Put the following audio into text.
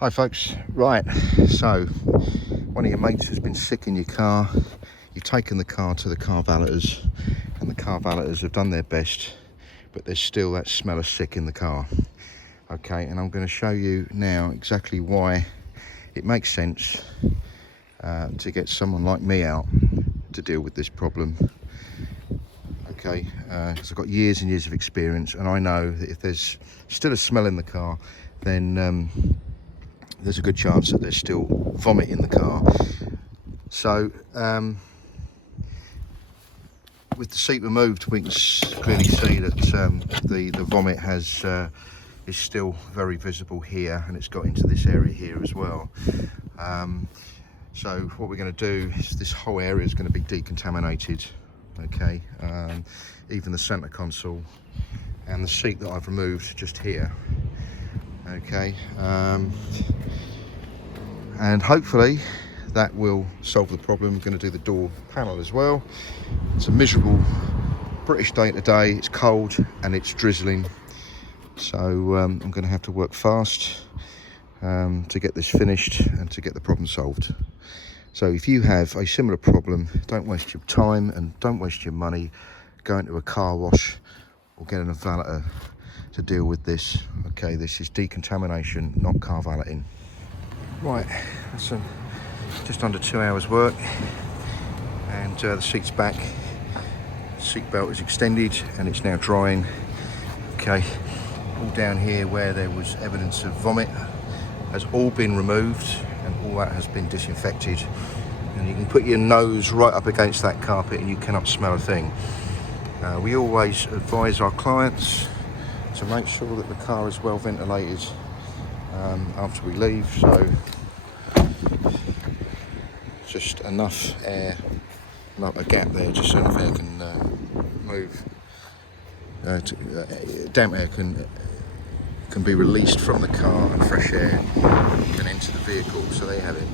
Hi folks, right, so one of your mates has been sick in your car, you've taken the car to the car valeters and the car valeters have done their best, but there's still that smell of sick in the car. Okay, and I'm going to show you now exactly why it makes sense to get someone like me out to deal with this problem. Okay, because I've got years and years of experience, and I know that if there's still a smell in the car, then there's a good chance that there's still vomit in the car. So with the seat removed, we can clearly see that the vomit is still very visible here, and it's got into this area here as well. So what we're going to do is this whole area is going to be decontaminated. Okay, even the center console and the seat that I've removed just here. Okay, and hopefully that will solve the problem. We're going to do the door panel as well. It's a miserable British day today. It's cold and it's drizzling, so I'm going to have to work fast to get this finished and to get the problem solved. So if you have a similar problem, don't waste your time and don't waste your money going to a car wash or getting a valeter to deal with this. Okay, this is decontamination, not car valeting. Right, that's just under 2 hours work, and the seat's back, seat belt is extended and it's now drying. Okay, all down here where there was evidence of vomit has all been removed and all that has been disinfected, and you can put your nose right up against that carpet and you cannot smell a thing. We always advise our clients to make sure that the car is well ventilated after we leave, so just enough air, not a gap there, just enough air can move, damp air can be released from the car and fresh air can enter the vehicle. So there you have it.